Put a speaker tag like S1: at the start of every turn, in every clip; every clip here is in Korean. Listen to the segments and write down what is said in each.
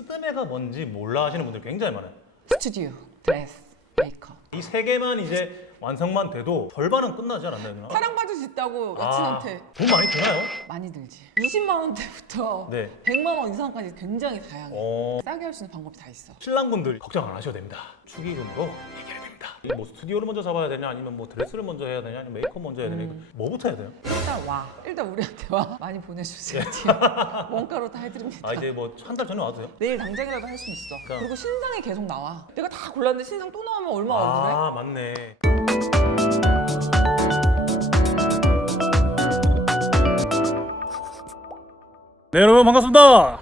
S1: 스드메가 뭔지 몰라 하시는 분들 굉장히 많아요.
S2: 스튜디오, 드레스, 메이크업.
S1: 이 세 개만 이제 완성만 돼도 절반은 끝나지 않았나요? 누나?
S2: 사랑받을 수 있다고
S1: 아,
S2: 여친한테
S1: 돈 많이 드나요?
S2: 많이 들지. 20만 원대부터
S1: 네.
S2: 100만 원 이상까지 굉장히 다양해.
S1: 어,
S2: 싸게 할 수 있는 방법이 다 있어.
S1: 신랑분들 걱정 안 하셔도 됩니다. 축의금으로 해결 이 됩니다. 이뭐 스튜디오를 먼저 잡아야 되냐, 아니면 뭐 드레스를 먼저 해야 되냐, 아니면 메이크업 먼저 해야 되냐, 이거 뭐부터 해야 돼요?
S2: 일단 와. 일단 우리한테 와. 많이 보내주세요.
S1: 예.
S2: 뒤에. 원가로 다 해드립니다.
S1: 아 이제 뭐 한 달 전에 와도 돼요?
S2: 내일 당장이라도 할 수 있어.
S1: 그러니까.
S2: 그리고 신상이 계속 나와. 내가 다 골랐는데 신상 또 나오면 얼마나 억울해?
S1: 아 맞네. 네 여러분 반갑습니다.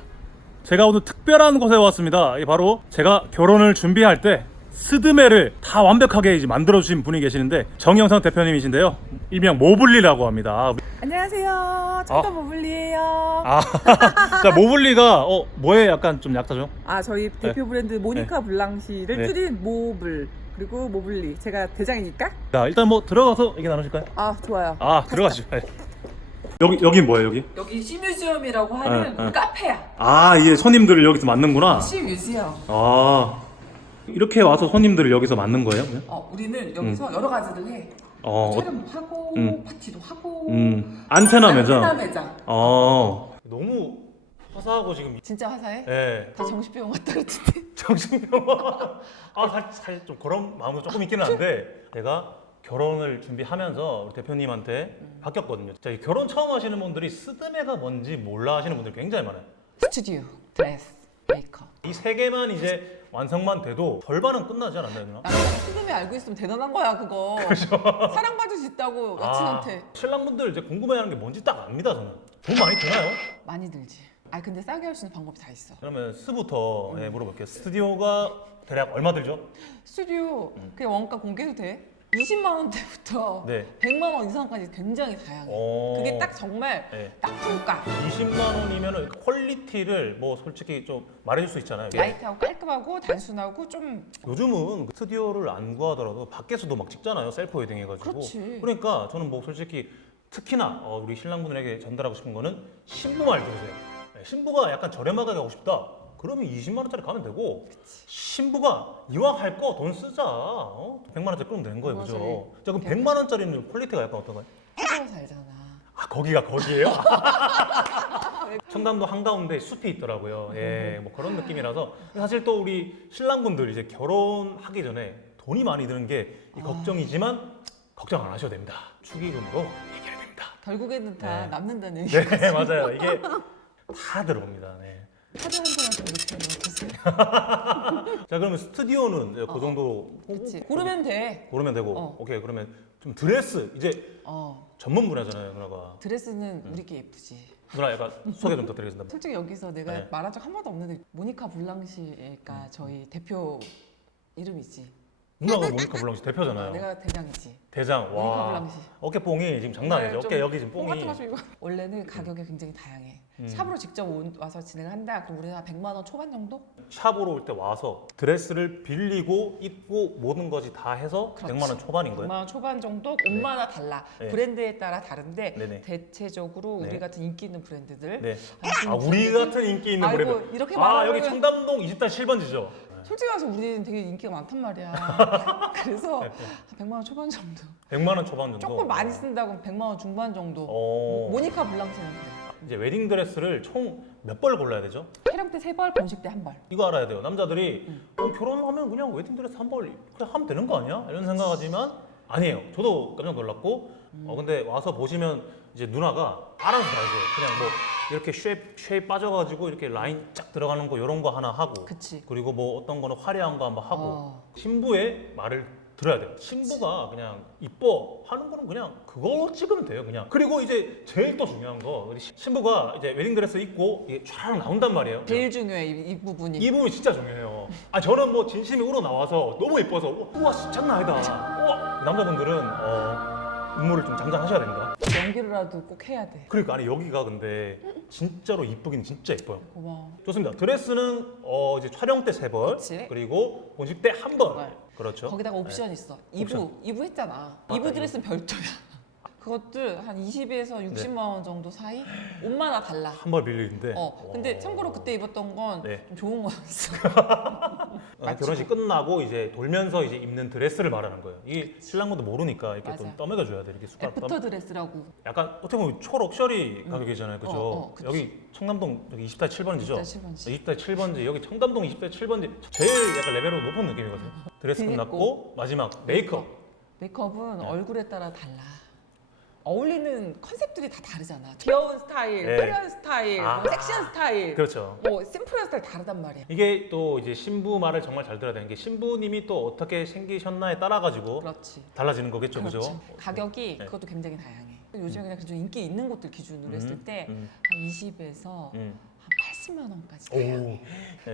S1: 제가 오늘 특별한 곳에 왔습니다. 이 바로 제가 결혼을 준비할 때 스드메를 다 완벽하게 이제 만들어 주신 분이 계시는데 정영상 대표님이신데요. 일명 모블리라고 합니다.
S3: 안녕하세요. 청담 모블리예요.
S1: 아, 자 모블리가 어 뭐에 약간 좀 약하죠?
S3: 아 저희 대표 브랜드 모니카 블랑시를
S1: 네.
S3: 줄인 모블 그리고 모블리 제가 대장이니까
S1: 자 일단 뭐 들어가서 얘기 나누실까요?
S3: 아 좋아요.
S1: 아 들어가시죠. 여기 여기 뭐예요 여기?
S2: 여기 시뮤지엄이라고 하는
S1: 네, 네.
S2: 카페야.
S1: 아 이게 손님들을 여기서 맞는구나.
S2: 시뮤지엄.
S1: 아 이렇게 와서 손님들을 여기서 맞는 거예요? 그냥?
S2: 어, 우리는 여기서 여러 가지를 해.
S1: 어, 어,
S2: 촬영도 하고
S1: 음.
S2: 파티도 하고
S1: 음 안테나 매장.
S2: 안테나 매장.
S1: 어 너무 화사하고 지금.
S2: 진짜 화사해?
S1: 예.
S2: 다 정신병 왔다 그랬는데.
S1: 정신병원. 아살좀 그런 마음도 조금 있기는 한데 제가 결혼을 준비하면서 우리 대표님한테 바뀌었거든요. 진짜 이 결혼 처음 하시는 분들이 스드메가 뭔지 몰라 하시는 분들 굉장히 많아요.
S2: 스튜디오, 드레스, 메이크업.
S1: 이 세 개만 이제 완성만 돼도 절반은 끝나지 않았나요, 누나?
S2: 남자가 수금이 알고 있으면 대단한 거야 그거. 사랑받을 수 있다고 여친한테.
S1: 아, 신랑분들 이제 궁금해하는 게 뭔지 딱 압니다 저는. 돈 많이 드나요?
S2: 많이 들지. 아 근데 싸게 할 수 있는 방법이 다 있어.
S1: 그러면 스부터 예, 물어볼게요. 스튜디오가 대략 얼마 들죠?
S2: 스튜디오 그냥 원가 공개도 돼? 20만 원대부터
S1: 네.
S2: 100만 원 이상까지 굉장히 다양해.
S1: 어.
S2: 그게 딱 정말
S1: 네.
S2: 나쁜가.
S1: 20만 원이면 퀄리티를 뭐 솔직히 좀 말해줄 수 있잖아요.
S2: 라이트하고 깔끔하고 단순하고 좀
S1: 요즘은 그 스튜디오를 안 구하더라도 밖에서도 막 찍잖아요. 셀프 웨딩 해가지고.
S2: 그렇지.
S1: 그러니까 저는 뭐 솔직히 특히나 어, 우리 신랑분에게 전달하고 싶은 거는 신부 말 들으세요. 네, 신부가 약간 저렴하게 가고 싶다. 그러면 20만 원짜리 가면 되고 신부가 이왕 할 거 돈 쓰자. 어? 100만 원짜리 끌면 되는 거예요, 그죠? 자 그럼 100만 원짜리는 퀄리티가 약간 어떤가요?
S2: 해서 살잖아.
S1: 아 거기가 거기예요? 청담도 한가운데 숲이 있더라고요. 예, 뭐 그런 느낌이라서 사실 또 우리 신랑분들 이제 결혼하기 전에 돈이 많이 드는 게이 걱정이지만 걱정 안 하셔도 됩니다. 축의금으로 해결이 됩니다.
S2: 결국에는 다
S1: 네.
S2: 남는다는 얘기.
S1: 네, 맞아요. 이게 다 들어옵니다. 네.
S2: 좀 이렇게 넣어주세요.
S1: 자 그러면 스튜디오는 이제 그 정도
S2: 그렇지. 고르면 돼.
S1: 고르면 되고
S2: 어.
S1: 오케이 그러면 좀 드레스 이제
S2: 어.
S1: 전문 분야잖아요 누나가
S2: 드레스는
S1: 음.
S2: 우리께 예쁘지.
S1: 누나 약간 소개 좀 부탁드리겠습니다.
S2: 솔직히 여기서 내가
S1: 네.
S2: 말한 적 한 번도 없는데 모니카 블랑시가 저희 대표 이름이지.
S1: 누나가 모니카 블랑시 대표잖아요.
S2: 내가 대장이지.
S1: 대장
S2: 모니카
S1: 와
S2: 블랑시.
S1: 어깨 뽕이 지금 장난 아니죠
S2: 네, 좀
S1: 어깨 여기 지금
S2: 뽕
S1: 뽕이
S2: 같은 거좀 이거. 원래는 가격이 굉장을 다양해.
S1: 음.
S2: 샵으로 직접 온- 와서 진행을 한다. 그럼 우리는 한 100만 원 초반 정도?
S1: 샵으로 올 때 와서 드레스를 빌리고 입고 모든 것이 다 해서
S2: 그렇지.
S1: 100만 원 초반인
S2: 100만
S1: 거예요?
S2: 원 초반 정도? 옷마다 달라.
S1: 네.
S2: 브랜드에 따라 다른데
S1: 네네.
S2: 대체적으로
S1: 네.
S2: 우리 같은 인기 있는 브랜드들
S1: 네. 아
S2: 있는
S1: 우리
S2: 브랜드들?
S1: 같은 인기 있는
S2: 아이고,
S1: 브랜드
S2: 이렇게
S1: 아
S2: 말하면
S1: 여기 청담동 20단 7번지죠?
S2: 솔직히 말해서 우리는 되게 인기가 많단 말이야. 그래서 한 100만 원 초반 정도.
S1: 100만 원 초반 정도
S2: 조금 많이 쓴다고 100만 원 중반 정도.
S1: 어.
S2: 모니카 블랑시는 그래.
S1: 이제 웨딩 드레스를 총 몇 벌 골라야 되죠?
S2: 촬영 때 세 벌, 번식 때 한 벌.
S1: 이거 알아야 돼요 남자들이
S2: 음.
S1: 어, 결혼하면 그냥 웨딩 드레스 한 벌 그냥 하면 되는 거 아니야? 이런 생각하지만 아니에요 저도 깜짝 놀랐고
S2: 음.
S1: 어, 근데 와서 보시면 이제 누나가 알아서 다 해줘요 그냥 뭐 이렇게 쉐입, 쉐입 빠져가지고 이렇게 라인 쫙 들어가는 거 이런 거 하나 하고
S2: 그치.
S1: 그리고 뭐 어떤 거는 화려한 거 한번 하고
S2: 어.
S1: 신부의 말을 들어야 돼요. 신부가 그냥 이뻐 하는 거는 그냥 그거 찍으면 돼요. 그냥 그리고 이제 제일 또 중요한 거 우리 시- 신부가 이제 웨딩 드레스 입고 이게 쫙 나온단 말이에요.
S2: 제일 중요해 이, 이 부분이.
S1: 이 부분이 진짜 중요해요. 아 저는 뭐 진심이 우러 나와서 너무 예뻐서 우와 씨, 장난 아니다. 우와 남자분들은 어, 눈물을 좀 장장하셔야 됩니다.
S2: 연기라도 꼭 해야 돼.
S1: 그러니까 아니 여기가 근데 진짜로 이쁘긴 진짜 예뻐요.
S2: 고마워.
S1: 좋습니다. 드레스는 어, 이제 촬영 때세 벌,
S2: 그치.
S1: 그리고 본식 때한 벌.
S2: 벌.
S1: 그렇죠.
S2: 거기다가 옵션 있어. 2부,
S1: 옵션.
S2: 2부 했잖아.
S1: 맞다,
S2: 2부 드레스는 별도야. 그것도 한 20에서
S1: 네.
S2: 60만 원 정도 사이? 옷마다 달라.
S1: 한벌 밀리는데.
S2: 어, 근데
S1: 와.
S2: 참고로 그때 입었던 건좀
S1: 네.
S2: 좋은 거였어.
S1: 아? 결혼식 끝나고 이제 돌면서 이제 입는 드레스를 말하는 거예요. 이 신랑분도 모르니까 이렇게 좀
S2: 맞아.
S1: 떠먹여 줘야 돼. 이렇게 숟가락 떠.
S2: 애프터 드레스라고.
S1: 약간 어떻게 보면 초록셔리 가격이잖아요, 그죠?
S2: 어, 어, 그치.
S1: 여기 청담동 여기 20달 7번지죠?
S2: 7번지.
S1: 20달 7번지 여기 청담동 20달 7번지 제일 약간 레벨로 높은 느낌이거든요. 드레스. 끝났고 마지막 메이크업.
S2: 메이크업은
S1: 네.
S2: 얼굴에 따라 달라. 어울리는 컨셉들이 다 다르잖아. 귀여운 스타일,
S1: 네.
S2: 화려한 스타일,
S1: 아.
S2: 뭐 섹시한 스타일,
S1: 그렇죠.
S2: 뭐 심플한 스타일 다르단 말이야.
S1: 이게 또 이제 신부 말을 정말 잘 들어야 되는 게 신부님이 또 어떻게 생기셨나에 따라 가지고
S2: 그렇지.
S1: 달라지는 거겠죠,
S2: 그렇지.
S1: 그죠?
S2: 가격이
S1: 네.
S2: 그것도 굉장히 다양해. 요즘에 그냥 좀 인기 있는 곳들 기준으로 했을
S1: 음,
S2: 때한
S1: 음,
S2: 20에서
S1: 음.
S2: 한 80만 원까지.
S1: 오.
S2: 다양해.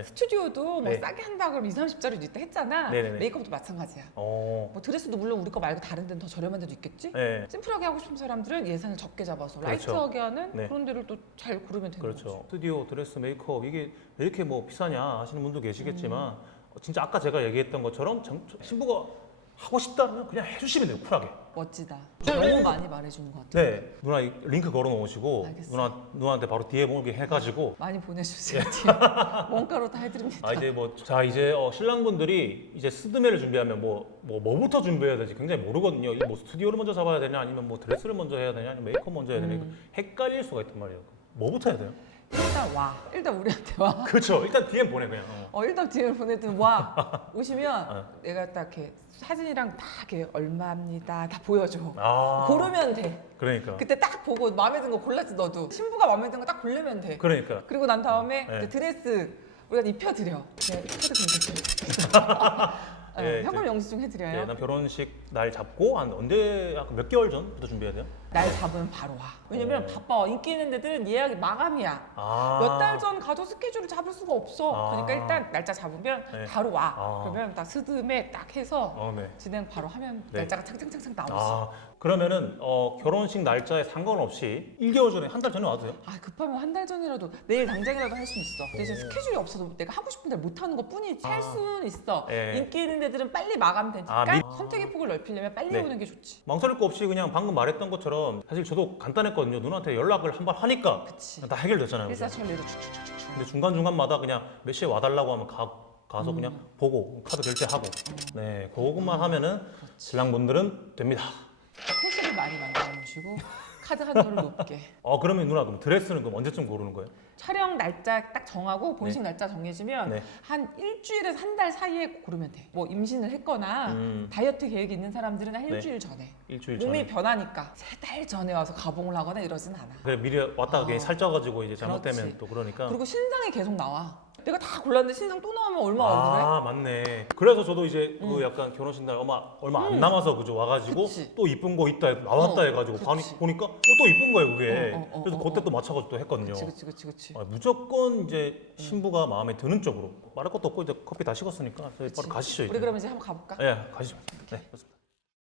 S2: 스튜디오도 뭐
S1: 네.
S2: 싸게 한다 그러면 2, 30짜리도 있다 했잖아.
S1: 네네네.
S2: 메이크업도 마찬가지야.
S1: 어.
S2: 뭐 드레스도 물론 우리 거 말고 다른 데는 더 저렴한 데도 있겠지?
S1: 네.
S2: 심플하게 하고 싶은 사람들은 예산을 적게 잡아서
S1: 그렇죠.
S2: 라이트하게 하는
S1: 네.
S2: 그런 데를 또 잘 고르면 되는 거죠.
S1: 그렇죠. 스튜디오 드레스 메이크업 이게 왜 이렇게 뭐 비싸냐 하시는 분도 계시겠지만
S2: 음.
S1: 어, 진짜 아까 제가 얘기했던 것처럼 정- 신부가 하고 싶다면 그냥 해주시면 돼요 쿨하게.
S2: 멋지다.
S1: 네.
S2: 너무 많이 말해주는 것 같아.
S1: 네 누나 이 링크 걸어 놓으시고
S2: 알겠어요.
S1: 누나 누나한테 바로 뒤에 모게 해가지고
S2: 많이 보내주세요.
S1: 예.
S2: 원가로 다 해드립니다.
S1: 아 이제 뭐 자 이제 어, 신랑분들이 이제 스드메를 준비하면 뭐, 뭐 뭐부터 준비해야 될지 굉장히 모르거든요. 이뭐 스튜디오를 먼저 잡아야 되냐 아니면 뭐 드레스를 먼저 해야 되냐 아니면 메이크업 먼저 해야 되냐 이거
S2: 음.
S1: 헷갈릴 수가 있단 말이에요. 뭐부터 해야 돼요?
S2: 일단 와. 일단 우리한테 와.
S1: 그렇죠. 일단 DM 보내 그냥. 어.
S2: 어, 일단 DM을 보내든 와. 오시면
S1: 어.
S2: 내가 딱 이렇게 사진이랑 다 이렇게 얼마입니다. 다 보여줘.
S1: 아
S2: 고르면 돼.
S1: 그러니까
S2: 그때 딱 보고 마음에 든 거 골랐지 너도. 신부가 마음에 든 거 딱 고르면 돼.
S1: 그러니까
S2: 그리고 난 다음에
S1: 네.
S2: 이제 드레스 우리가 입혀드려. 네, 카드 금액.
S1: 예,
S2: 네,
S1: 이제-
S2: 현금 영수증 해드려요.
S1: 네, 난 결혼식 날 잡고 한 언제 약간 몇 개월 전부터 준비해야 돼요?
S2: 날 잡으면 바로 와. 왜냐면
S1: 어.
S2: 바빠. 인기 있는 데들은 예약이 마감이야.
S1: 아.
S2: 몇 달 전 가도 스케줄을 잡을 수가 없어.
S1: 아.
S2: 그러니까 일단 날짜 잡으면
S1: 네.
S2: 바로 와.
S1: 아.
S2: 그러면 딱 스드메 딱 해서
S1: 어, 네.
S2: 진행 바로 하면
S1: 네.
S2: 날짜가 창창창창 나오지.
S1: 아 그러면은 어, 결혼식 날짜에 상관없이 1개월 전에 한 달 전에 와도 돼요?
S2: 아 급하면 한 달 전이라도 내일 당장이라도 할 수 있어. 대신 스케줄이 없어서 내가 하고 싶은 데를 못 하는 것 뿐이지 할
S1: 아.
S2: 수는 있어.
S1: 예.
S2: 인기 있는 데들은 빨리 마감 되니까
S1: 아, 미-
S2: 선택의 폭을 넓히려면 빨리
S1: 네.
S2: 오는 게 좋지.
S1: 망설일 거 없이 그냥 방금 말했던 것처럼 사실 저도 간단했거든요. 누나한테 연락을 한 번 하니까
S2: 그치.
S1: 다 해결됐잖아요. 그죠?
S2: 일사천리로 축축축축.
S1: 근데 중간 중간마다 그냥 몇 시에 와달라고 하면 가 가서
S2: 음.
S1: 그냥 보고 카드 결제하고 네 그것만 하면은 신랑분들은 됩니다.
S2: 많이 만들어 놓으시고 카드 한도를 높게.
S1: 어 그러면 누나 그럼 드레스는 그럼 언제쯤 고르는 거예요?
S2: 촬영 날짜 딱 정하고 본식 날짜 정해지면
S1: 네.
S2: 한 일주일에서 한 달 사이에 고르면 돼. 뭐 임신을 했거나
S1: 음,
S2: 다이어트 계획이 있는 사람들은 한
S1: 네.
S2: 일주일 전에.
S1: 일주일
S2: 몸이
S1: 전에.
S2: 변하니까 세 달 전에 와서 가봉을 하거나 이러진 않아.
S1: 그래 미리 왔다가
S2: 어.
S1: 괜히 살쪄가지고 이제 잘못되면
S2: 그렇지.
S1: 또 그러니까.
S2: 그리고 신상이 계속 나와. 내가 다 골랐는데 신상 또 나오면 얼마나 억울해?
S1: 아 맞네. 그래서 저도 이제 그
S2: 음.
S1: 약간 결혼식 날 얼마 얼마 안
S2: 음.
S1: 남아서 그죠 와가지고
S2: 그치.
S1: 또 이쁜 거 있다 나왔다
S2: 어,
S1: 해가지고
S2: 그치.
S1: 보니, 보니까 어, 또 이쁜 거예요 그게.
S2: 어, 어, 어,
S1: 그래서
S2: 어,
S1: 그때
S2: 어.
S1: 또 맞춰가지고 또 했거든요.
S2: 그치 그치 그치 그치.
S1: 아, 무조건 이제 신부가 마음에 드는 쪽으로 말할 것도 없고 이제 커피 다 식었으니까 저희. 바로 가시죠. 이제.
S2: 우리 그러면 이제 한번 가볼까?
S1: 예, 가시죠. 네, 좋습니다.